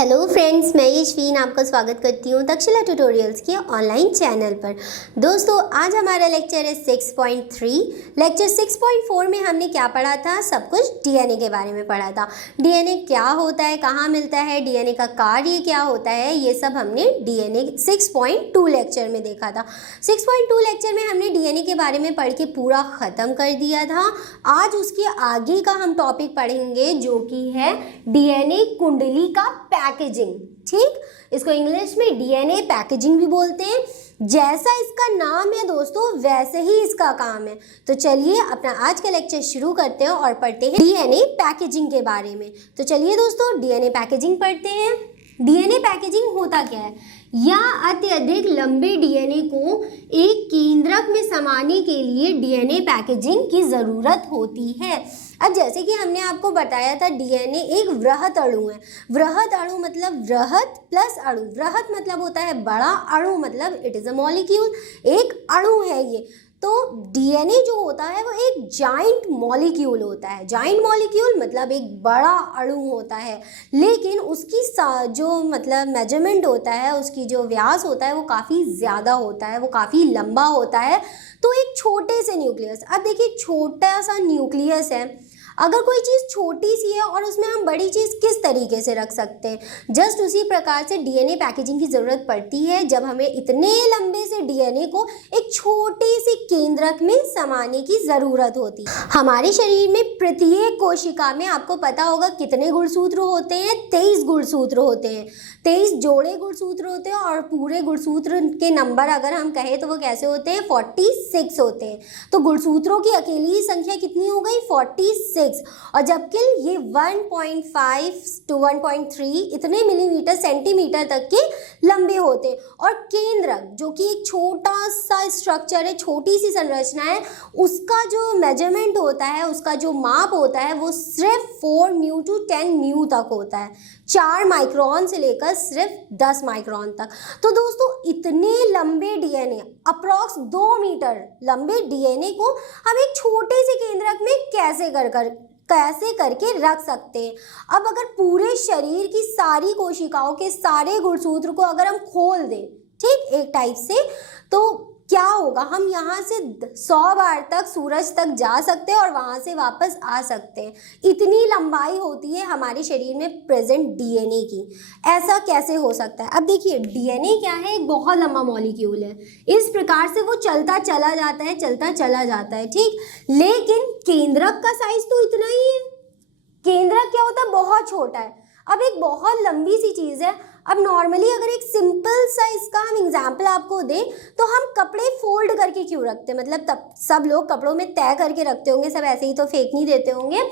Hello friends, मैं यशवीन आपका स्वागत करती हूँ तक्षशिला ट्यूटोरियल्स के ऑनलाइन चैनल पर। दोस्तों, आज हमारा लेक्चर है 6.3। लेक्चर 6.4 में हमने क्या पढ़ा था? सब कुछ डीएनए के बारे में पढ़ा था। डीएनए क्या होता है, कहाँ मिलता है, डीएनए का कार्य क्या होता है, ये सब हमने डीएनए 6.2 लेक्चर में देखा था। 6.2 लेक्चर में हमने डीएनए के बारे में पढ़ के पूरा ख़त्म कर दिया था। आज उसके आगे का हम टॉपिक पढ़ेंगे जो कि है डीएनए कुंडली का पैकेजिंग। ठीक, इसको इंग्लिश में डीएनए पैकेजिंग भी बोलते हैं। जैसा इसका नाम है दोस्तों, वैसे ही इसका काम है। तो चलिए अपना आज का लेक्चर शुरू करते हैं और पढ़ते हैं डीएनए पैकेजिंग के बारे में। तो चलिए दोस्तों, डीएनए पैकेजिंग पढ़ते हैं। डीएनए पैकेजिंग होता क्या है? या अत्यधिक लंबे डीएनए को एक केंद्रक में समाने के लिए डीएनए पैकेजिंग की ज़रूरत होती है। अब जैसे कि हमने आपको बताया था, डीएनए एक वृहत अणु है। वृहत अणु मतलब वृहत प्लस अणु। वृहत मतलब होता है बड़ा, अणु मतलब इट इज़ अ मॉलिक्यूल, एक अणु है ये। तो डीएनए जो होता है वो एक जाइंट मॉलिक्यूल होता है। जाइंट मॉलिक्यूल मतलब एक बड़ा अणु होता है, लेकिन उसकी जो मतलब मेजरमेंट होता है, उसकी जो व्यास होता है वो काफ़ी ज़्यादा होता है, वो काफ़ी लंबा होता है। तो एक छोटे से न्यूक्लियस, अब देखिए छोटा सा न्यूक्लियस है, अगर कोई चीज़ छोटी सी है और उसमें हम बड़ी चीज़ किस तरीके से रख सकते हैं, जस्ट उसी प्रकार से डीएनए पैकेजिंग की ज़रूरत पड़ती है जब हमें इतने लंबे से डीएनए को एक छोटे से केंद्रक में समाने की ज़रूरत होती है। हमारे शरीर में प्रत्येक कोशिका में आपको पता होगा कितने गुणसूत्र होते हैं? 23 गुणसूत्र होते हैं। 23 जोड़े गुणसूत्र होते हैं और पूरे गुणसूत्र के नंबर अगर हम कहें तो वो कैसे होते हैं? 46 होते हैं। तो गुणसूत्रों की अकेली संख्या कितनी हो गई? 46। और जबकि ये 1.5 to 1.3 इतने मिलीमीटर सेंटीमीटर तक के लंबे होते हैं। और केंद्रक जो कि एक छोटा सा स्ट्रक्चर है, छोटी सी संरचना है, उसका जो मेजरमेंट होता है, उसका जो माप होता है वो सिर्फ 4 म्यू to 10 म्यू तक होता है। 4 माइक्रोन से लेकर सिर्फ 10 माइक्रोन तक। तो दोस्तों, इतने लंबे डीएनए, अप्रॉक्स 2 मीटर लंबे डीएनए को हम एक छोटे से केंद्रक में कैसे करके रख सकते हैं? अब अगर पूरे शरीर की सारी कोशिकाओं के सारे गुणसूत्र को अगर हम खोल दें, ठीक, एक टाइप से, तो क्या होगा? हम यहाँ से 100 बार तक सूरज तक जा सकते हैं और वहाँ से वापस आ सकते हैं। इतनी लंबाई होती है हमारे शरीर में प्रेजेंट डीएनए की। ऐसा कैसे हो सकता है? अब देखिए, डीएनए क्या है? एक बहुत लंबा मॉलिक्यूल है। इस प्रकार से वो चलता चला जाता है, ठीक। लेकिन केंद्रक का साइज तो इतना ही है। केंद्रक क्या होता है? बहुत छोटा है। अब एक बहुत लंबी सी चीज़ है। अब नॉर्मली अगर एक सिंपल सा इसका हम एग्जाम्पल आपको दें तो हम कपड़े फोल्ड करके क्यों रखते हैं? मतलब तब सब लोग कपड़ों में तय करके रखते होंगे, सब ऐसे ही तो फेंक नहीं देते होंगे।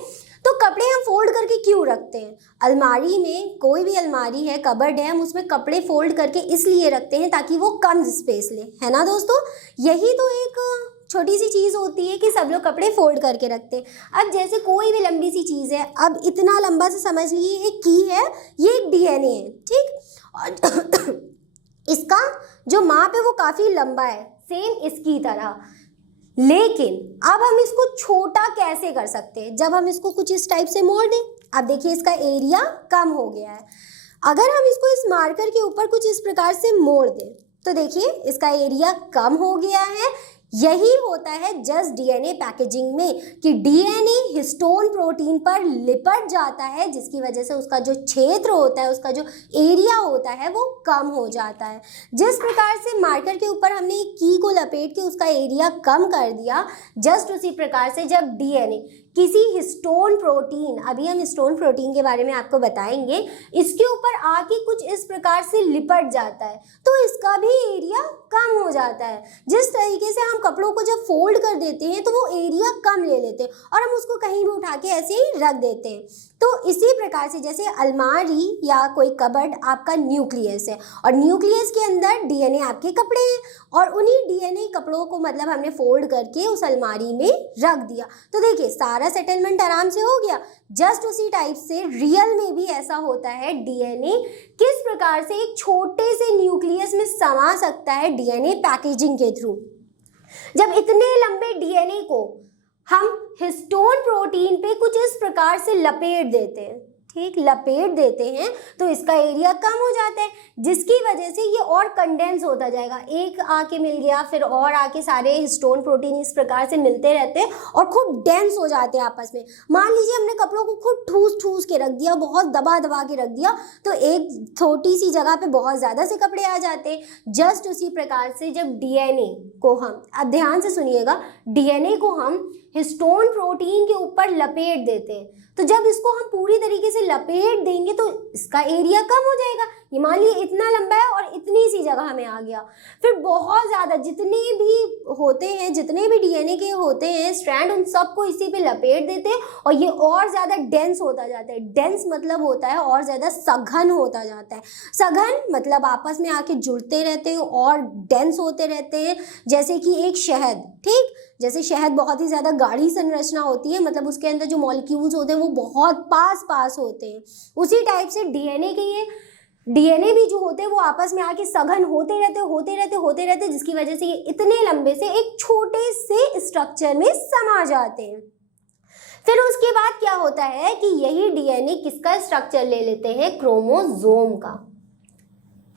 तो कपड़े हम फोल्ड करके क्यों रखते हैं? अलमारी में, कोई भी अलमारी है, कबर्ड है, हम उसमें कपड़े फोल्ड करके इसलिए रखते हैं ताकि वो कम स्पेस ले, है ना दोस्तों? यही तो एक छोटी सी चीज़ होती है कि सब लोग कपड़े फोल्ड करके रखते हैं। अब जैसे कोई भी लंबी सी चीज़ है, अब इतना लंबा से समझ लीजिए एक की है, ये एक डीएनए है, ठीक। और इसका जो माप है वो काफ़ी लंबा है, सेम इसकी तरह। लेकिन अब हम इसको छोटा कैसे कर सकते हैं? जब हम इसको कुछ इस टाइप से मोड़ दें, अब देखिए इसका एरिया कम हो गया है। अगर हम इसको इस मार्कर के ऊपर कुछ इस प्रकार से मोड़ दें तो देखिए इसका एरिया कम हो गया है। यही होता है जस्ट डीएनए पैकेजिंग में कि डीएनए हिस्टोन प्रोटीन पर लिपट जाता है, जिसकी वजह से उसका जो क्षेत्र होता है, उसका जो एरिया होता है वो कम हो जाता है। जिस प्रकार से मार्कर के ऊपर हमने एक की को लपेट के उसका एरिया कम कर दिया, जस्ट उसी प्रकार से जब डीएनए किसी हिस्टोन प्रोटीन, अभी हम हिस्टोन प्रोटीन के बारे में आपको बताएंगे, इसके ऊपर आके कुछ इस प्रकार से लिपट जाता है तो इसका भी एरिया कम हो जाता है। जिस तरीके से हम कपड़ों को जब फोल्ड कर देते हैं तो वो एरिया कम ले लेते हैं और हम उसको कहीं भी उठा के ऐसे ही रख देते हैं। तो इसी प्रकार से जैसे अलमारी या कोई कबर्ड आपका न्यूक्लियस है और न्यूक्लियस के अंदर डीएनए आपके कपड़े हैं और उन्हीं डीएनए कपड़ों को मतलब हमने फोल्ड करके उस अलमारी में रख दिया। तो देखिए सारा सेटलमेंट आराम से हो गया। जस्ट उसी टाइप से रियल में भी ऐसा होता है। डीएनए किस प्रकार से एक छोटे से न्यूक्लियस में समा सकता है डीएनए पैकेजिंग के थ्रू। जब इतने लंबे डीएनए को हम हिस्टोन प्रोटीन पे कुछ इस प्रकार से लपेट देते हैं, ठीक, लपेट देते हैं तो इसका एरिया कम हो जाता है, जिसकी वजह से ये और कंडेंस होता जाएगा। एक आके मिल गया, फिर और आके सारे हिस्टोन प्रोटीन इस प्रकार से मिलते रहते हैं और खूब डेंस हो जाते हैं आपस में। मान लीजिए हमने कपड़ों को खूब ठूस ठूस के रख दिया, बहुत दबा दबा के रख दिया, तो एक छोटी सी जगह पे बहुत ज़्यादा से कपड़े आ जाते हैं। जस्ट उसी प्रकार से जब डीएनए को हम, अब ध्यान से सुनिएगा, डीएनए को हम हिस्टोन प्रोटीन के ऊपर लपेट देते हैं, तो जब इसको हम पूरी तरीके से लपेट देंगे तो इसका एरिया कम हो जाएगा। ये मान लीजिए इतना लंबा है और इतनी सी जगह में आ गया, फिर बहुत ज़्यादा जितने भी होते हैं, जितने भी डीएनए के होते हैं स्ट्रैंड, उन सबको इसी पे लपेट देते हैं और ये और ज़्यादा डेंस होता जाता है। डेंस मतलब होता है और ज़्यादा सघन होता जाता है। सघन मतलब आपस में आके जुड़ते रहते हैं और डेंस होते रहते हैं, जैसे कि एक शहद। ठीक, जैसे शहद बहुत ही ज़्यादा गाढ़ी संरचना होती है, मतलब उसके अंदर जो मॉलिक्यूल्स होते हैं वो बहुत पास पास होते हैं, उसी टाइप से डीएनए के ये डीएनए भी जो होते हैं वो आपस में आके सघन होते रहते, जिसकी वजह से ये इतने लंबे से एक छोटे से स्ट्रक्चर में समा जाते हैं। फिर उसके बाद क्या होता है कि यही डीएनए किसका स्ट्रक्चर ले लेते हैं? क्रोमोसोम का।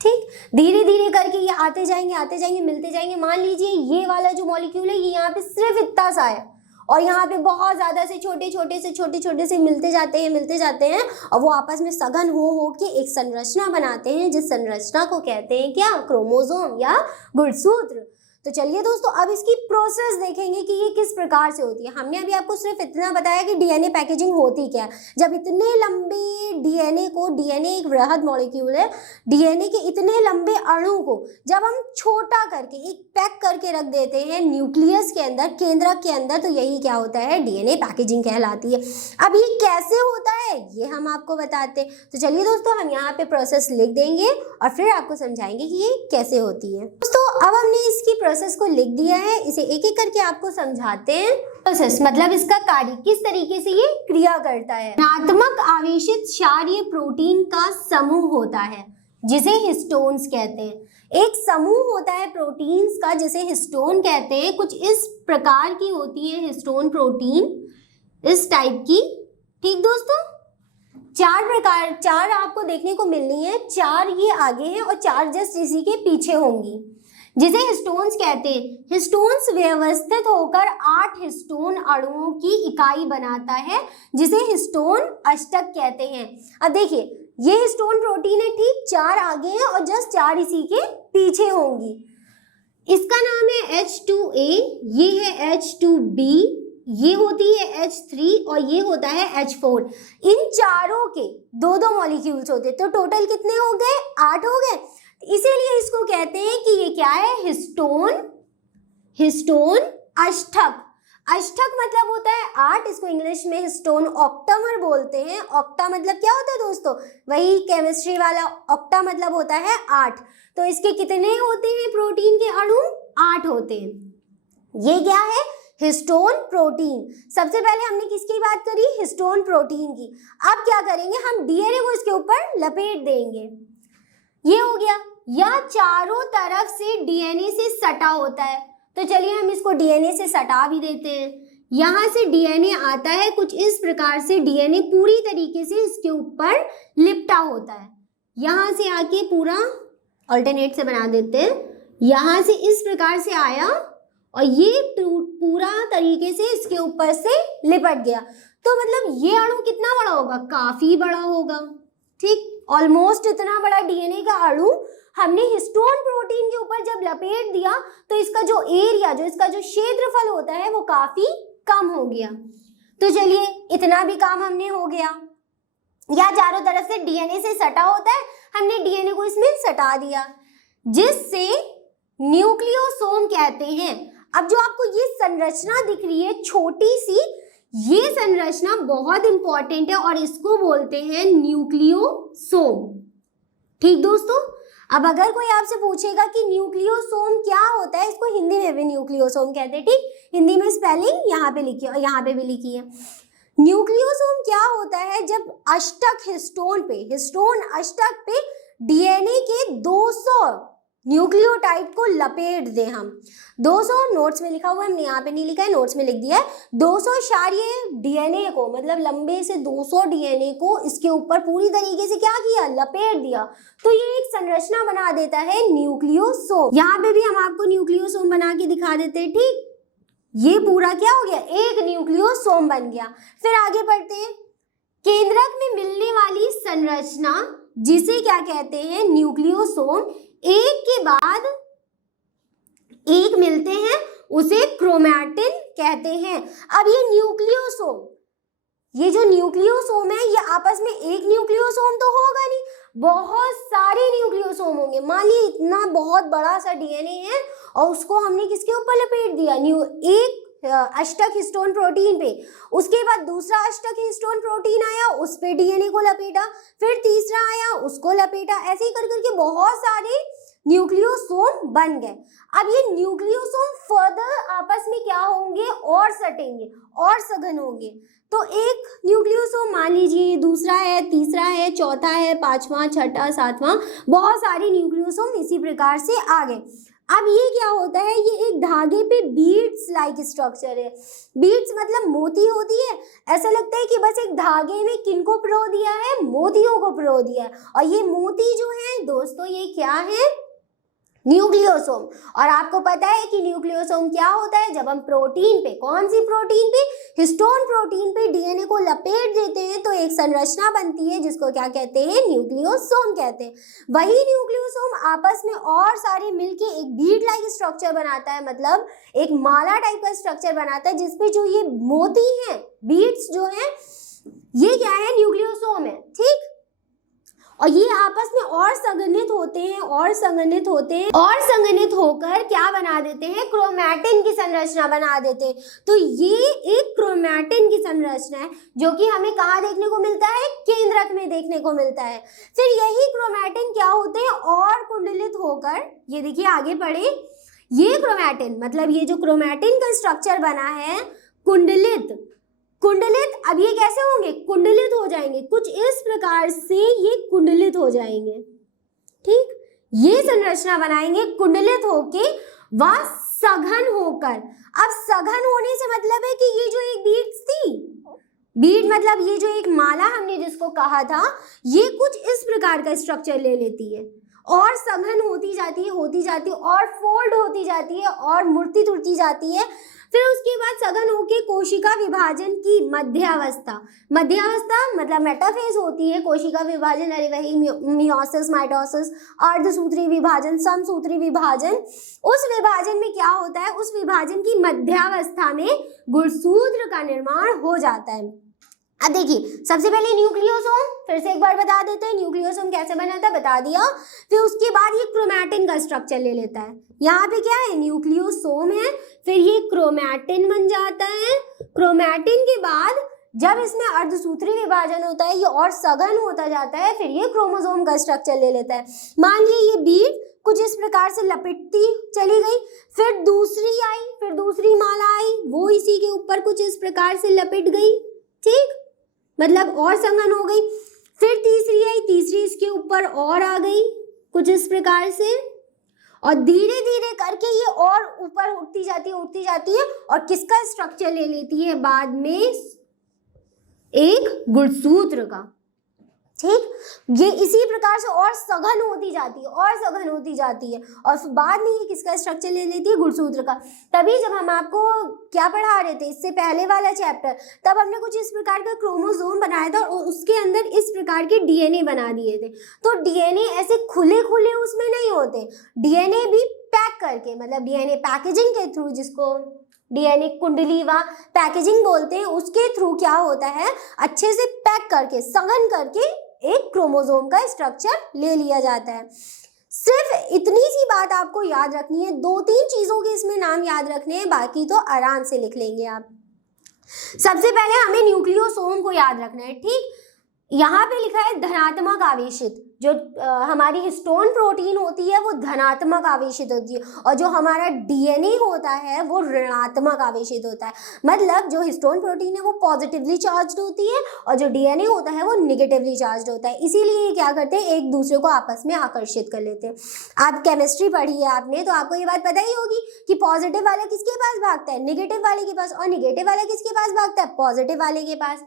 ठीक, धीरे धीरे करके ये आते जाएंगे, मिलते जाएंगे। मान लीजिए ये वाला जो मॉलिक्यूल है ये यहाँ पे सिर्फ इतना सा है और यहाँ पे बहुत ज़्यादा से छोटे छोटे से मिलते जाते हैं और वो आपस में सघन हो के एक संरचना बनाते हैं, जिस संरचना को कहते हैं क्या? क्रोमोसोम या गुणसूत्र। तो चलिए दोस्तों, अब इसकी प्रोसेस देखेंगे कि ये किस प्रकार से होती है। हमने अभी आपको सिर्फ इतना बताया कि डीएनए पैकेजिंग होती क्या है। जब इतने लंबे डीएनए को, डीएनए एक वृहद मॉलिक्यूल है, डीएनए के इतने लंबे अणु को जब हम छोटा करके एक पैक करके रख देते हैं न्यूक्लियस के अंदर, केंद्रक के अंदर, तो यही क्या होता है? डीएनए पैकेजिंग कहलाती है। अब ये कैसे होता है ये हम आपको बताते हैं। तो चलिए दोस्तों, हम यहाँ पे प्रोसेस लिख देंगे और फिर आपको समझाएंगे कि ये कैसे होती है। दोस्तों अब हमने इसकी प्रोसेस को लिख दिया है, इसे एक एक करके आपको समझाते हैं। प्रोसेस मतलब इसका कार्य, किस तरीके से ये क्रिया करता है। धनात्मक आवेशित क्षारीय प्रोटीन का समूह होता है जिसे हिस्टोन्स कहते हैं। एक समूह होता है प्रोटीन्स का जिसे हिस्टोन कहते हैं। कुछ इस प्रकार की होती है हिस्टोन प्रोटीन, इस टाइप की। ठीक दोस्तों, चार आपको देखने को मिलनी है। 4 ये आगे हैं और 4 जस्ट इसी के पीछे होंगी, जिसे हिस्टोन्स कहते हैं। हिस्टोन्स व्यवस्थित होकर 8 हिस्टोन अणुओं की इकाई बनाता है, जिसे हिस्टोन अष्टक कहते हैं। अब देखिए, ये हिस्टोन प्रोटीन है, ठीक, 4 आगे हैं और जस्ट 4 इसी के पीछे होंगी। इसका नाम है H2A, ये है H2B, ये होती है H3 और ये होता है H4। इन चारों के 2-2 मॉलिक्यूल्स होते हैं, तो टोटल कितने हो गए? 8 हो गए। इसीलिए इसको कहते हैं कि ये क्या है? हिस्टोन अष्टक। अष्टक मतलब होता है 8, इसको इंग्लिश में हिस्टोन ऑक्टामर बोलते हैं। ऑक्टा मतलब क्या होता है दोस्तों? वही केमिस्ट्री वाला, ऑक्टा मतलब होता है 8। तो इसके कितने होते हैं प्रोटीन के अणु? 8 होते हैं। ये क्या है? Histone protein. सबसे पहले हमने किसकी बात करी? हिस्टोन प्रोटीन की। अब क्या करेंगे? हम डीएनए को इसके ऊपर लपेट देंगे। ये हो गया। या चारों तरफ से डीएनए से सटा होता है, तो चलिए हम इसको डीएनए से सटा भी देते हैं। यहाँ से डीएनए आता है, कुछ इस प्रकार से डीएनए पूरी तरीके से इसके ऊपर लिपटा होता है। यहाँ से आके पूरा अल्टरनेट से बना देते हैं। यहाँ से इस प्रकार से आया और ये पूरा तरीके से इसके ऊपर से लिपट गया। तो मतलब ये अणु कितना बड़ा होगा? काफी बड़ा होगा। ठीक, ऑलमोस्ट इतना बड़ा डीएनए का अणु हमने हिस्टोन प्रोटीन के ऊपर जब लपेट दिया तो इसका जो एरिया, जो इसका जो क्षेत्रफल होता है वो काफी कम हो गया। तो चलिए, इतना भी काम हमने हो गया। या चारों तरफ से डीएनए से सटा होता है, हमने डीएनए को इसमें सटा दिया, जिससे न्यूक्लियोसोम कहते हैं। अब जो आपको ये संरचना दिख रही है छोटी सी, ये संरचना बहुत इंपॉर्टेंट है और इसको बोलते हैं न्यूक्लियोसोम। ठीक दोस्तों, अब अगर कोई आपसे पूछेगा कि न्यूक्लियोसोम क्या होता है, इसको हिंदी में भी न्यूक्लियोसोम कहते हैं। ठीक, हिंदी में स्पेलिंग यहाँ पे लिखी है और यहाँ पे भी लिखी है। न्यूक्लियोसोम क्या होता है? जब अष्टक हिस्टोन अष्टक पे डीएनए के 200 न्यूक्लियोटाइड को लपेट दें हम। 200 नोट्स में लिखा हुआ है, हमने यहाँ पे नहीं लिखा है, नोट्स में लिख दिया है। 200 क्षारीय डीएनए को, मतलब लंबे से 200 डीएनए को इसके ऊपर पूरी तरीके से क्या किया, लपेट दिया, तो ये एक संरचना बना देता है न्यूक्लियोसोम। यहाँ पे भी हम आपको न्यूक्लियोसोम बना के दिखा देते हैं, ठीक। ये पूरा क्या हो गया, एक न्यूक्लियोसोम बन गया। फिर आगे बढ़ते हैं, केंद्रक में मिलने वाली संरचना जिसे क्या कहते हैं, न्यूक्लियोसोम, एक के बाद एक मिलते हैं, उसे क्रोमैटिन कहते हैं। अब ये न्यूक्लियोसोम, ये जो न्यूक्लियोसोम है, ये आपस में एक न्यूक्लियोसोम तो होगा नहीं, बहुत सारे न्यूक्लियोसोम होंगे। मान लीजिए इतना बहुत बड़ा सा डीएनए है और उसको हमने किसके ऊपर लपेट दिया, एक अष्टक हिस्टोन प्रोटीन पे, उसके बाद दूसरा अष्टक हिस्टोन प्रोटीन आया, उस पे डीएनए को लपेटा, फिर तीसरा आया, उसको लपेटा, ऐसे ही कर करके बहुत सारे न्यूक्लियोसोम बन गए। अब ये न्यूक्लियोसोम फर्दर आपस में क्या होंगे, और सटेंगे और सघन होंगे। तो एक न्यूक्लियोसोम मान लीजिए दूसरा है, तीसरा है, चौथा है, पांचवा, छठा, सातवां, बहुत सारे न्यूक्लियोसोम इसी प्रकार से आ गए। अब ये क्या होता है, ये एक धागे पे बीड्स लाइक स्ट्रक्चर है। बीड्स मतलब मोती होती है, ऐसा लगता है कि बस एक धागे में किनको पिरो दिया है, मोतियों को पिरो दिया है। और ये मोती जो है दोस्तों, ये क्या है, न्यूक्लियोसोम। और आपको पता है कि न्यूक्लियोसोम क्या होता है, जब हम प्रोटीन पे, कौन सी प्रोटीन पे, हिस्टोन प्रोटीन पे डीएनए को लपेट देते हैं तो एक संरचना बनती है जिसको क्या कहते हैं, न्यूक्लियोसोम कहते हैं। वही न्यूक्लियोसोम आपस में और सारे मिलके एक बीड लाइक स्ट्रक्चर बनाता है, मतलब एक माला टाइप का स्ट्रक्चर बनाता है, जिसपे जो ये मोती हैं, बीड्स जो है, ये क्या है, न्यूक्लियोसोम है, ठीक। और ये आपस में और संघनित होते हैं, और संघनित होते हैं, और संघनित होकर क्या बना देते हैं, क्रोमैटिन की संरचना बना देते हैं। तो ये एक क्रोमैटिन की संरचना है जो कि हमें कहाँ देखने को मिलता है, केंद्रक में देखने को मिलता है। फिर यही क्रोमैटिन क्या होते हैं, और कुंडलित होकर, ये देखिए आगे पढ़े, ये क्रोमैटिन, मतलब ये जो क्रोमैटिन का स्ट्रक्चर बना है, कुंडलित, अब ये कैसे होंगे, कुंडलित हो जाएंगे, कुछ इस प्रकार से ये कुंडलित हो जाएंगे, ठीक। ये संरचना बनाएंगे कुंडलित होके व सघन होकर। अब सघन होने से मतलब है कि ये जो एक बीड्स थी, बीड मतलब ये जो एक माला हमने जिसको कहा था, ये कुछ इस प्रकार का स्ट्रक्चर ले लेती है और सघन होती जाती है और फोल्ड होती जाती है और मूर्ति तुड़ती जाती है। फिर उसके बाद सघन होके कोशिका विभाजन की मध्यावस्था मतलब मेटाफेज होती है। कोशिका विभाजन, अरे वही मियोसिस, माइटोसिस, अर्धसूत्री विभाजन, समसूत्री विभाजन। उस विभाजन में क्या होता है, उस विभाजन की मध्यावस्था में गुणसूत्र का निर्माण हो जाता है। अब देखिए, सबसे पहले न्यूक्लियोसोम, फिर से एक बार बता देते हैं न्यूक्लियोसोम कैसे बना था, बता दिया। फिर उसके बाद ये क्रोमैटिन का स्ट्रक्चर ले लेता है। यहाँ पे क्या है, न्यूक्लियोसोम है, फिर ये क्रोमैटिन बन जाता है। क्रोमैटिन के बाद जब इसमें अर्धसूत्री विभाजन होता है, ये और सघन होता जाता है, फिर ये क्रोमोसोम का स्ट्रक्चर ले लेता है। मान लीजिए ये बीड कुछ इस प्रकार से लपेटती चली गई, फिर दूसरी आई, फिर दूसरी माला आई, वो इसी के ऊपर कुछ इस प्रकार से लपेट गई, ठीक, मतलब और संघन हो गई। फिर तीसरी आई, तीसरी इसके ऊपर और आ गई कुछ इस प्रकार से, और धीरे धीरे करके ये और ऊपर उठती जाती है और किसका स्ट्रक्चर ले लेती है बाद में, एक गुणसूत्र का, ठीक। ये इसी प्रकार से और सघन होती जाती है और फिर बाद में ये किसका स्ट्रक्चर ले लेती है, गुणसूत्र का। तभी जब हम आपको क्या पढ़ा रहे थे, इससे पहले वाला चैप्टर, तब हमने कुछ इस प्रकार का क्रोमोसोम बनाया था और उसके अंदर इस प्रकार के डीएनए बना दिए थे। तो डीएनए ऐसे खुले उसमें नहीं होते, डीएनए भी पैक करके, मतलब डीएनए पैकेजिंग के थ्रू, जिसको डीएनए कुंडली व पैकेजिंग बोलते हैं, उसके थ्रू क्या होता है, अच्छे से पैक करके, सघन करके एक क्रोमोसोम का स्ट्रक्चर ले लिया जाता है। सिर्फ इतनी सी बात आपको याद रखनी है, 2-3 चीजों के इसमें नाम याद रखने हैं, बाकी तो आराम से लिख लेंगे आप। सबसे पहले हमें न्यूक्लियोसोम को याद रखना है, ठीक। यहाँ पे लिखा है धनात्मक आवेशित। जो हमारी हिस्टोन प्रोटीन होती है वो धनात्मक आवेशित होती है और जो हमारा डीएनए होता है वो ऋणात्मक आवेशित होता है। मतलब जो हिस्टोन प्रोटीन है वो पॉजिटिवली चार्ज्ड होती है और जो डीएनए होता है वो निगेटिवली चार्ज्ड होता है। इसीलिए ये क्या करते हैं, एक दूसरे को आपस में आकर्षित कर लेते हैं। आप केमिस्ट्री पढ़ी है आपने, तो आपको ये बात पता ही होगी कि पॉजिटिव वाला किसके पास भागता है, निगेटिव वाले के पास, और निगेटिव वाला किसके पास भागता है, पॉजिटिव वाले के पास।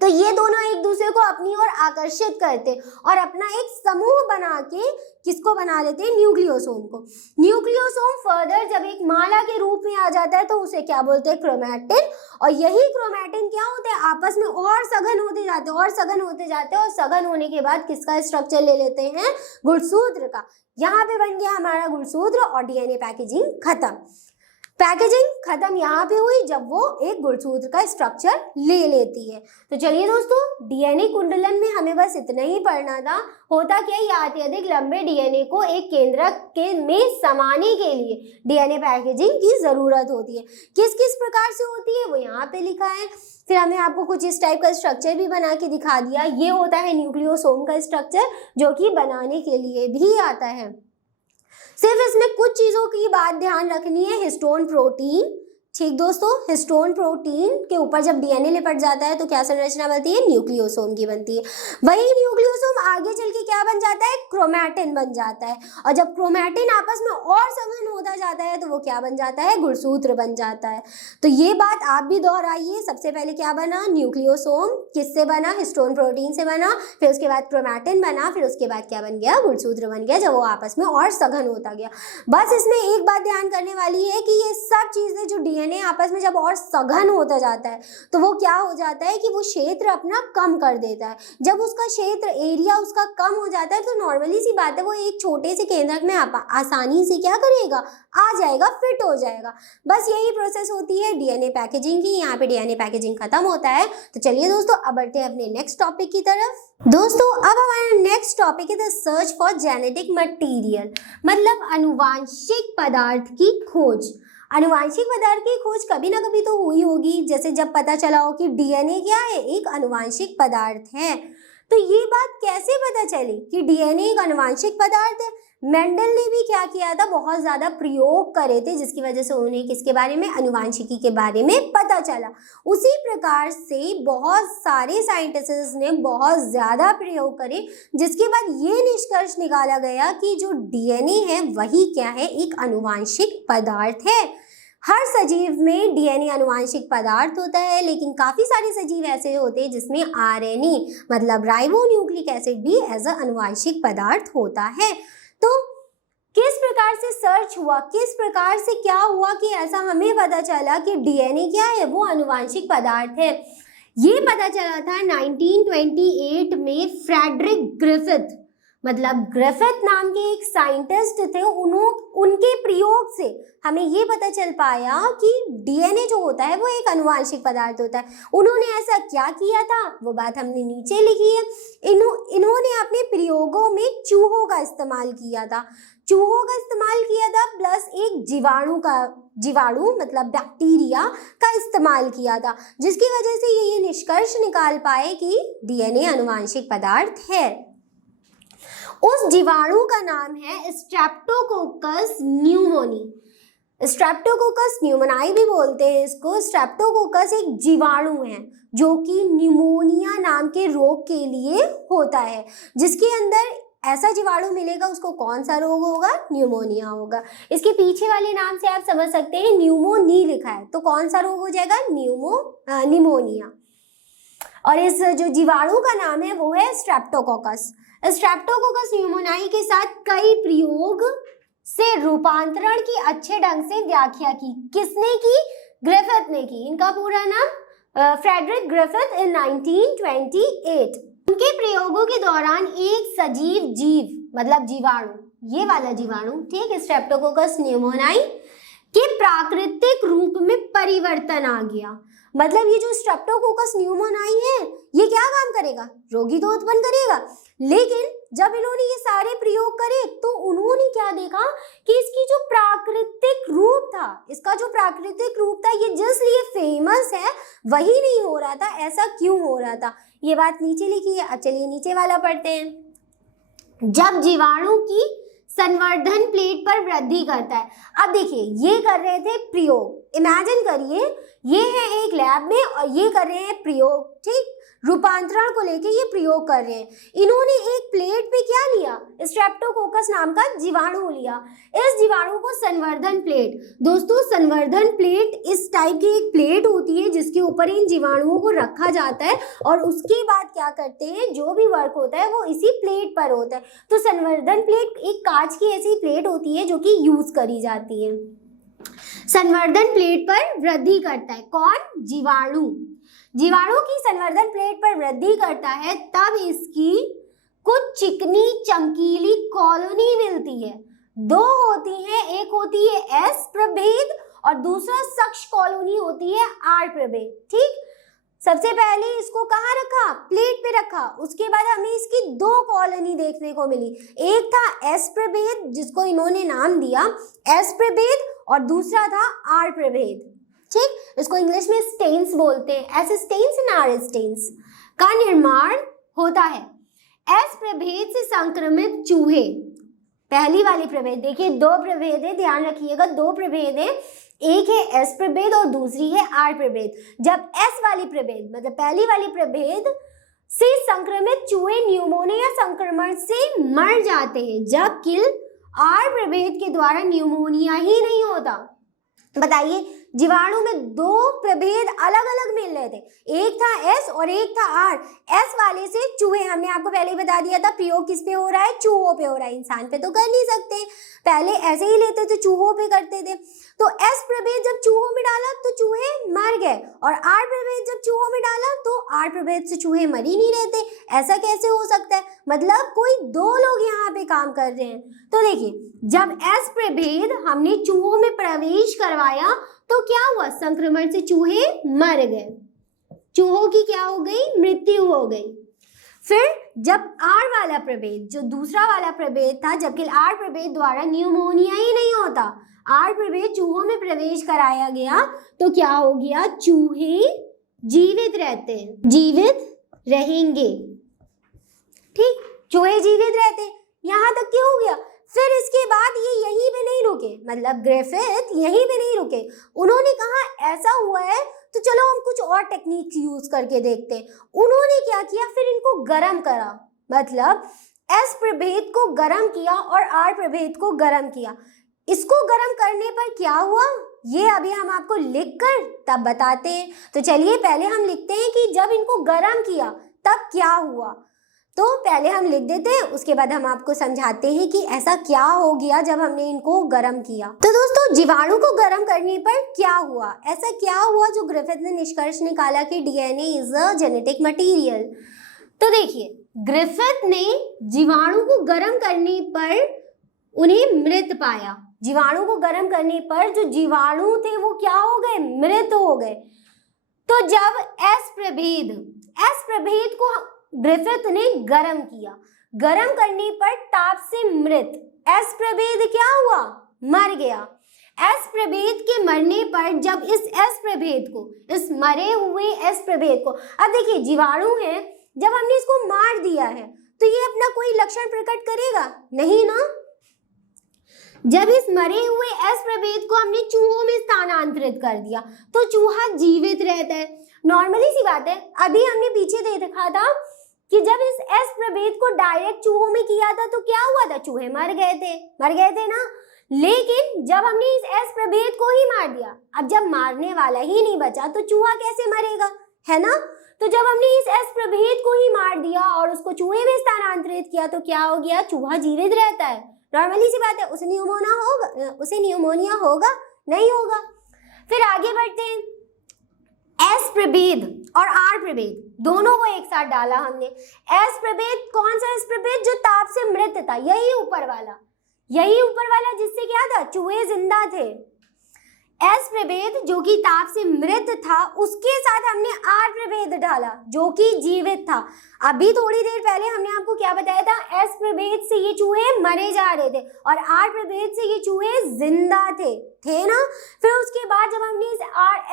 तो ये दोनों एक दूसरे को अपनी ओर आकर्षित करते और अपना एक समूह बना के किसको बना लेते हैं, न्यूक्लियोसोम को। न्यूक्लियोसोम फर्दर जब एक माला के रूप में आ जाता है तो उसे क्या बोलते हैं, क्रोमैटिन। और यही क्रोमैटिन क्या होते हैं, आपस में और सघन होते जाते हैं और सघन होते जाते हैं और सघन होने के बाद किसका स्ट्रक्चर ले लेते हैं, गुणसूत्र का। यहाँ पे बन गया हमारा गुणसूत्र और डीएनए पैकेजिंग खत्म। पैकेजिंग खत्म यहाँ पे हुई जब वो एक गुणसूत्र का स्ट्रक्चर ले लेती है। तो चलिए दोस्तों, डीएनए कुंडलन में हमें बस इतना ही पढ़ना था। होता क्या, ये अत्यधिक लंबे डीएनए को एक केंद्रक के में समाने के लिए डीएनए पैकेजिंग की जरूरत होती है। किस किस प्रकार से होती है वो यहाँ पे लिखा है। फिर हमने आपको कुछ इस टाइप का स्ट्रक्चर भी बना के दिखा दिया। ये होता है न्यूक्लियोसोम का स्ट्रक्चर, जो कि बनाने के लिए भी आता है। सिर्फ इसमें कुछ चीजों की बात ध्यान रखनी है, हिस्टोन प्रोटीन। ठीक दोस्तों, हिस्टोन प्रोटीन के ऊपर जब डीएनए लिपट जाता है तो क्या संरचना बनती है, न्यूक्लियोसोम की बनती है। वही न्यूक्लियोसोम आगे चल के क्या बन जाता है, क्रोमैटिन बन जाता है। और जब क्रोमैटिन आपस में और सघन होता जाता है तो वो क्या बन जाता है, गुणसूत्र बन जाता है। तो ये बात आप भी दोहराइए। सबसे पहले क्या बना, न्यूक्लियोसोम किससे बना, हिस्टोन प्रोटीन से बना। फिर उसके बाद क्रोमैटिन बना। फिर उसके बाद क्या बन गया, गुणसूत्र बन गया, जब वो आपस में और सघन होता गया। बस इसमें एक बात ध्यान करने वाली है कि ये सब चीजें जो डीएनए आपस में जब और सघन होता जाता है तो वो क्या हो जाता है कि वो क्षेत्र अपना कम कर देता है। जब उसका क्षेत्र, एरिया उसका कम हो जाता है तो नॉर्मली सी बात है वो एक छोटे से केंद्रक में आसानी से क्या करेगा, आ जाएगा, फिट हो जाएगा। बस यही प्रोसेस होती है डीएनए पैकेजिंग की। यहाँ पे डीएनए पैकेजिंग खत्म होता है। तो चलिए दोस्तों, अब बढ़ते हैं अपने नेक्स्ट टॉपिक की तरफ। दोस्तों, अब हमारा नेक्स्ट टॉपिक है the search for genetic material, मतलब अनुवांशिक पदार्थ की खोज। अनुवांशिक पदार्थ की खोज कभी ना कभी तो हुई होगी। जैसे जब पता चला हो कि डीएनए क्या है, एक अनुवांशिक पदार्थ है। तो ये बात कैसे पता चली कि डीएनए एक अनुवांशिक पदार्थ है? मेंडल ने भी क्या किया था, बहुत ज्यादा प्रयोग करे थे, जिसकी वजह से उन्हें किसके बारे में, अनुवांशिकी के बारे में पता चला। उसी प्रकार से बहुत सारे साइंटिस्ट्स ने बहुत ज्यादा प्रयोग करे, जिसके बाद ये निष्कर्ष निकाला गया कि जो डीएनए है वही क्या है, एक अनुवांशिक पदार्थ है। हर सजीव में डीएनए अनुवांशिक पदार्थ होता है, लेकिन काफी सारे सजीव ऐसे होते हैं जिसमें आरएनए मतलब राइबोन्यूक्लिक एसिड भी एज अ अनुवांशिक पदार्थ होता है। तो किस प्रकार से सर्च हुआ, किस प्रकार से क्या हुआ कि ऐसा हमें पता चला कि डीएनए क्या है, वो अनुवांशिक पदार्थ है? ये पता चला था 1928 में फ्रेडरिक ग्रिफिथ, मतलब ग्रिफिथ नाम के एक साइंटिस्ट थे। उनके प्रयोग से हमें ये पता चल पाया कि डीएनए जो होता है वो एक अनुवांशिक पदार्थ होता है। उन्होंने ऐसा क्या किया था, वो बात हमने नीचे लिखी है। इन्होंने अपने प्रयोगों में चूहों का इस्तेमाल किया था। चूहों का इस्तेमाल किया था प्लस एक जीवाणु मतलब बैक्टीरिया का इस्तेमाल किया था, जिसकी वजह से ये निष्कर्ष निकाल पाए कि डीएनए अनुवांशिक पदार्थ है। उस जीवाणु का नाम है स्ट्रेप्टोकोकस न्यूमोनी। स्ट्रेप्टोकोकस न्यूमोनाई भी बोलते हैं इसको। स्ट्रेप्टोकोकस एक जीवाणु है जो कि न्यूमोनिया नाम के रोग के लिए होता है। जिसके अंदर ऐसा जीवाणु मिलेगा उसको कौन सा रोग होगा, न्यूमोनिया होगा। इसके पीछे वाले नाम से आप समझ सकते हैं, न्यूमोनी लिखा है तो कौन सा रोग हो जाएगा, निमोनिया। और इस जो जीवाणु का नाम है वो है स्ट्रेप्टोकोकस। स्ट्रेप्टोकोकस न्यूमोनाई के साथ कई प्रयोग से रूपांतरण की अच्छे ढंग से व्याख्या की। किसने की, ग्रिफिथ ने की। इनका पूरा नाम फ्रेडरिक ग्रिफिथ इन 1928। उनके प्रयोगों के दौरान एक सजीव जीव मतलब जीवाणु, ये वाला जीवाणु ठीक, स्ट्रेप्टोकोकस न्यूमोनाई के प्राकृतिक रूप में परिवर्तन आ गया। मतलब ये जो स्ट्रेप्टोकोकस न्यूमोनाई है ये क्या काम करेगा, रोगी तो उत्पन्न करेगा। लेकिन जब इन्होंने ये सारे प्रयोग करे तो उन्होंने क्या देखा कि इसकी जो प्राकृतिक रूप था, इसका जो प्राकृतिक रूप था, ये जिस लिए फेमस है वही नहीं हो रहा था। ऐसा क्यों हो रहा था, ये बात नीचे लिखी है। अब चलिए नीचे वाला पढ़ते हैं। जब जीवाणु की संवर्धन प्लेट पर वृद्धि करता है। अब देखिए ये कर रहे थे प्रयोग, इमेजिन करिए ये है एक लैब में और ये कर रहे हैं प्रयोग, ठीक, रूपांतरण को लेके ये प्रयोग कर रहे हैं। इन्होंने एक प्लेट पे क्या लिया, स्ट्रेप्टोकोकस नाम का जीवाणु लिया। इस जीवाणु को संवर्धन प्लेट, दोस्तों संवर्धन प्लेट इस टाइप की एक प्लेट होती है जिसके ऊपर इन जीवाणुओं को रखा जाता है और उसके बाद क्या करते हैं, जो भी वर्क होता है वो इसी प्लेट पर होता है। तो संवर्धन प्लेट एक कांच की ऐसी प्लेट होती है जो कि यूज करी जाती है। संवर्धन प्लेट पर वृद्धि करता है कौन, जीवाणु। जीवाणु की संवर्धन प्लेट पर वृद्धि करता है तब इसकी कुछ चिकनी चमकीली कॉलोनी मिलती है। दो होती हैं, एक होती है एस प्रभेद और दूसरा सक्ष कॉलोनी होती है आर प्रभेद, ठीक। सबसे पहले इसको कहाँ रखा, प्लेट पे रखा, उसके बाद हमें इसकी दो कॉलोनी देखने को मिली। एक था एस प्रभेद जिसको इन्होंने नाम दिया एस प्रभेद और दूसरा था आर प्रभेद, ठीक। इसको इंग्लिश में स्टेन्स बोलते हैं, एस स्टेन्स एंड आर स्टेन्स का निर्माण होता है। एस प्रभेद से संक्रमित चूहे, पहली वाली प्रभेद, देखिए दो प्रभेद है, ध्यान रखिएगा दो प्रभेद है, एक है एस प्रभेद और दूसरी है आर प्रभेद। जब एस वाली प्रभेद मतलब पहली वाली प्रभेद से संक्रमित चूहे न्यूमोनिया संक्रमण से मर जाते हैं, जबकि आर प्रभेद के द्वारा न्यूमोनिया ही नहीं होता। बताइए जीवाणु में दो प्रभेद अलग अलग मिल रहे थे, एक था एस और एक था आर। एस वाले से चूहे, हमने आपको पहले ही बता दिया था प्रयोग किस पे हो रहा है, चूहों पे हो रहा है, इंसान पे तो कर नहीं सकते, पहले ऐसे ही लेते थे चूहों पे करते थे। तो एस प्रभेद जब चूहों में डाला तो चूहे मर गए और आर प्रभेद जब चूहों में डाला तो आर प्रभेद से चूहे मर ही नहीं रहते। ऐसा कैसे हो सकता है, मतलब कोई दो लोग यहाँ पे काम कर रहे हैं। तो देखिए जब एस प्रभेद हमने चूहों में प्रवेश करवाया तो क्या हुआ, संक्रमण से चूहे मर गए, चूहों की क्या हो गई, मृत्यु हो गई। फिर जब आर वाला प्रभेद, जो दूसरा वाला प्रभेद था, जबकि आर प्रभेद द्वारा न्यूमोनिया ही नहीं होता, आर प्रभेद चूहों में प्रवेश कराया गया तो क्या हो गया, चूहे जीवित रहते हैं, जीवित रहेंगे, ठीक, चूहे जीवित रहते हैं। यहाँ तक क्या हो गया। फिर इसके बाद ये यहीं पे नहीं रुके, मतलब ग्रिफिथ यहीं पे नहीं रुके, उन्होंने कहा ऐसा हुआ है तो चलो हम कुछ और टेक्निक यूज करके देखते हैं। उन्होंने क्या किया, फिर इनको गरम करा, मतलब एस प्रभेद को गरम किया और आर प्रभेद को गरम किया। इसको गरम करने पर क्या हुआ, ये अभी हम आपको लिख कर तब बताते हैं। तो चलिए पहले हम लिखते हैं कि जब इनको गरम किया तब क्या हुआ। तो पहले हम लिख देते हैं, उसके बाद हम आपको समझाते हैं कि ऐसा क्या हो गया जब हमने इनको गरम किया। तो दोस्तों जीवाणु को गरम करने पर क्या हुआ, ऐसा क्या हुआ जो ग्रिफिथ ने निष्कर्ष निकाला कि DNA is a genetic material. तो देखिए ग्रिफिथ ने जीवाणु को गरम करने पर उन्हें मृत पाया। जीवाणु को गरम करने पर जो जीवाणु थे वो क्या हो गए, मृत हो गए। तो जब एस प्रभेद को ग्रिफिथ ने गरम किया, गरम करने पर ताप से मृत एस प्रभेद क्या हुआ, मर गया। एस प्रभेद के मरने पर जब इस एस प्रभेद को, इस मरे हुए एस प्रभेद को, अब देखिए जीवाणु है, जब हमने इसको मार दिया है तो ये अपना कोई लक्षण प्रकट करेगा नहीं ना। जब इस मरे हुए एस प्रभेद को हमने चूहों में स्थानांतरित कर दिया तो चूहा जीवित रहता है। नॉर्मली सी बात है, अभी हमने पीछे देखा था कि जब इस एस प्रभेद को डायरेक्ट चूहों में किया था तो क्या हुआ था, चूहे मर गए थे ना। लेकिन जब हमने इस एस प्रभेद को ही मार दिया, अब जब मारने वाला ही नहीं बचा तो चूहा कैसे मरेगा, है ना। तो जब हमने इस एस प्रभेद को ही मार दिया और उसको चूहे में स्थानांतरित किया तो क्या हो गया, चूहा जीवित रहता है। नॉर्मली सी बात है, उसे न्यूमोनिया होगा नहीं होगा। फिर आगे बढ़ते हैं, एस प्रभेद और आर प्रभेद दोनों को एक साथ डाला हमने। एस प्रभेद, कौन सा एस प्रभेद, जो ताप से मृत था, यही ऊपर वाला जिससे क्या था, चूहे जिंदा थे। एस प्रभेद जो कि ताप से मृत था, उसके साथ हमने आर प्रभेद डाला जो कि जीवित था। अभी थोड़ी देर पहले हमने आपको क्या बताया था, एस प्रभेद से ये चूहे मरे जा रहे थे और आर प्रभेद से ये चूहे जिंदा थे ना। फिर उसके बाद जब हमने इस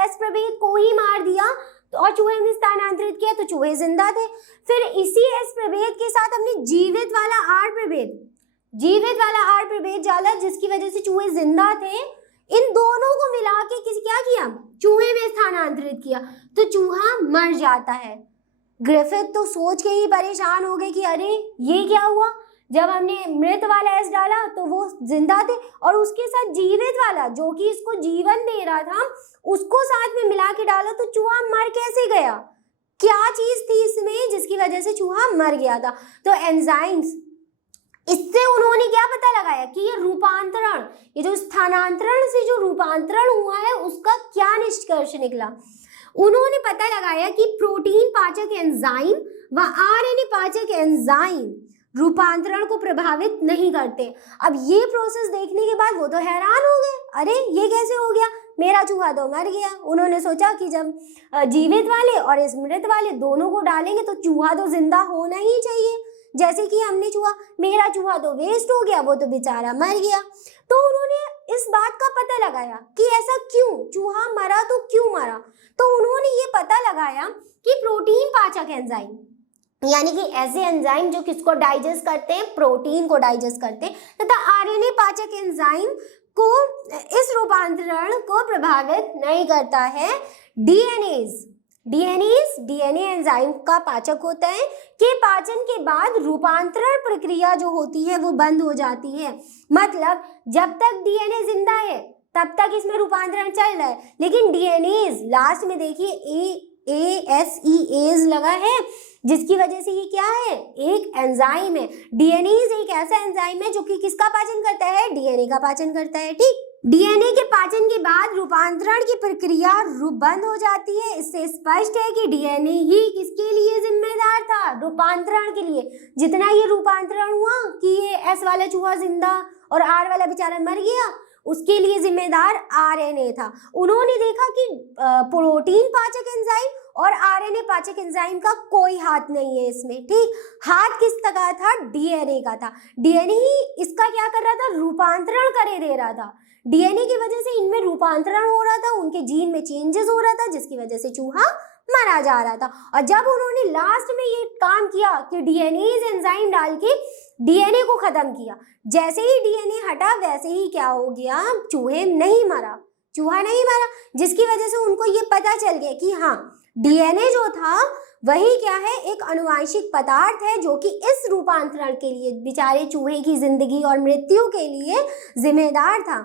एस प्रभेद को ही मार दिया और चूहे ने स्थानांतरित किया तो चूहे जिंदा थे। फिर इसी एस प्रभेद के साथ हमने जीवित वाला आर प्रभेद डाला, जिसकी वजह से चूहे जिंदा थे। इन दोनों को मिला के क्या किया, चूहे में स्थानांतरित किया, तो चूहा मर जाता है। ग्रिफिथ तो सोच के ही परेशान हो गए कि अरे ये क्या हुआ, जब हमने मृत वाला एस डाला तो वो जिंदा थे, और उसके साथ जीवित वाला जो कि इसको जीवन दे रहा था उसको साथ में मिला के डाला, तो चूहा मर कैसे गया, क्या चीज थी इसमें जिसकी वजह से चूहा मर गया था। तो एंजाइम्स, इससे उन्होंने क्या पता लगाया कि ये रूपांतरण, ये जो स्थानांतरण से जो रूपांतरण हुआ है उसका क्या निष्कर्ष निकला। उन्होंने पता लगाया कि प्रोटीन पाचक एंजाइम व आरएनए पाचक एंजाइम रूपांतरण को प्रभावित नहीं करते। अब ये प्रोसेस देखने के बाद वो तो हैरान हो गए, अरे ये कैसे हो गया, मेरा चूहा तो मर गया। उन्होंने सोचा कि जब जीवित वाले और इस मृत वाले दोनों को डालेंगे तो चूहा तो जिंदा होना ही चाहिए, जैसे कि हमने मेरा चूहा तो वेस्ट हो गया, वो तो बेचारा मर गया। तो उन्होंने इस बात का पता लगाया कि ऐसा क्यों, चूहा मरा तो क्यों मरा। तो उन्होंने ये पता लगाया कि प्रोटीन पाचक एंजाइम, यानी कि ऐसे एंजाइम जो किसको डाइजेस्ट करते हैं, प्रोटीन को डाइजेस्ट करते हैं, तथा आरएनए पाचक एंजाइम को इस रूपांतरण को प्रभावित नहीं करता है। डीएनए एंजाइम का पाचक होता है कि पाचन के बाद रूपांतरण प्रक्रिया जो होती है वो बंद हो जाती है। मतलब जब तक डीएनए जिंदा है तब तक इसमें रूपांतरण चल रहा है, लेकिन डीएनए लास्ट में देखिए एस लगा है, जिसकी वजह से ये क्या है, एक एंजाइम है। डीएनए एक ऐसा एंजाइम है जो कि किसका पाचन करता है, डीएनए का पाचन करता है। ठीक, डीएनए के पाचन के बाद रूपांतरण की प्रक्रिया बंद हो जाती है। इससे स्पष्ट है कि डीएनए ही किसके लिए जिम्मेदार था, रूपांतरण के लिए। जितना ये रूपांतरण हुआ कि ये एस वाला चूहा जिंदा और आर वाला बेचारा मर गया, उसके लिए जिम्मेदार आरएनए था। उन्होंने देखा कि प्रोटीन पाचक एंजाइम और आरएनए पाचक एंजाइम का कोई हाथ नहीं है इसमें। ठीक, हाथ किसका था, डीएनए का था। डीएनए ही इसका क्या कर रहा था, रूपांतरण करे दे रहा था। डीएनए की वजह से इनमें रूपांतरण हो रहा था, उनके जीन में चेंजेस हो रहा था, जिसकी वजह से चूहा मरा जा रहा था। और जब उन्होंने लास्ट में ये काम किया कि डीएनए एंजाइम डाल के डीएनए को खत्म किया, जैसे ही डीएनए हटा वैसे ही क्या हो गया, चूहा नहीं मरा, जिसकी वजह से उनको ये पता चल गया कि हाँ, डीएनए जो था वही क्या है, एक आनुवांशिक पदार्थ है जो कि इस रूपांतरण के लिए, बेचारे चूहे की जिंदगी और मृत्यु के लिए जिम्मेदार था।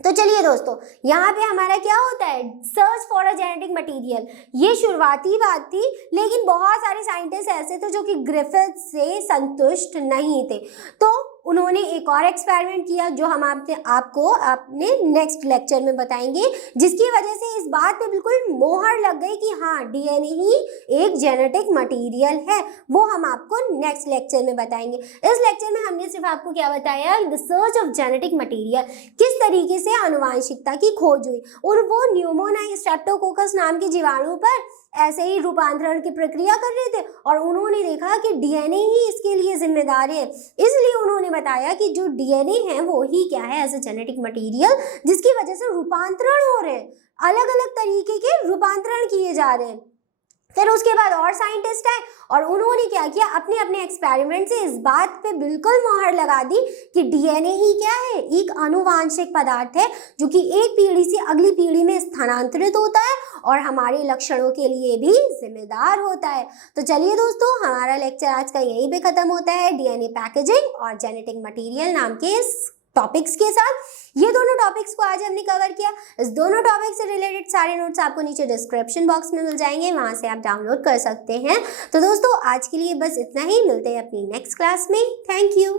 तो चलिए दोस्तों, यहाँ पे हमारा क्या होता है, search for a genetic material. ये शुरुआती बात थी, लेकिन बहुत सारे साइंटिस्ट ऐसे थे जो कि ग्रिफिथ से संतुष्ट नहीं थे। तो उन्होंने एक और एक्सपेरिमेंट किया जो हम आपको अपने नेक्स्ट लेक्चर में बताएंगे, जिसकी वजह से इस बात पे बिल्कुल मोहर लग गई कि हाँ, डीएनए ही एक जेनेटिक मटेरियल है। वो हम आपको नेक्स्ट लेक्चर में बताएंगे। इस लेक्चर में हमने सिर्फ आपको क्या बताया, the search of genetic material, किस तरीके से आनुवांशिकता की खोज हुई, और वो न्यूमोनाई स्ट्रेप्टोकोकस नाम के जीवाणु पर ऐसे ही रूपांतरण की प्रक्रिया कर रहे थे, और उन्होंने देखा कि डीएनए ही इसके लिए जिम्मेदार है। इसलिए उन्होंने बताया कि जो डीएनए है वो ही क्या है, एज ए जेनेटिक मटेरियल, जिसकी वजह से रूपांतरण हो रहे हैं, अलग अलग तरीके के रूपांतरण किए जा रहे हैं। फिर उसके बाद और साइंटिस्ट आए और उन्होंने क्या किया, अपने अपने एक्सपेरिमेंट से इस बात पे बिल्कुल मोहर लगा दी कि डीएनए ही क्या है, एक आनुवांशिक पदार्थ है जो कि एक पीढ़ी से अगली पीढ़ी में स्थानांतरित होता है और हमारे लक्षणों के लिए भी जिम्मेदार होता है। तो चलिए दोस्तों, हमारा लेक्चर आज का यहीं पे खत्म होता है, डीएनए पैकेजिंग और जेनेटिक मटेरियल नाम के टॉपिक्स के साथ। ये दोनों टॉपिक्स को आज हमने कवर किया। इस दोनों टॉपिक से रिलेटेड सारे नोट्स आपको नीचे डिस्क्रिप्शन बॉक्स में मिल जाएंगे, वहां से आप डाउनलोड कर सकते हैं। तो दोस्तों, आज के लिए बस इतना ही, मिलते हैं अपनी नेक्स्ट क्लास में। Thank you.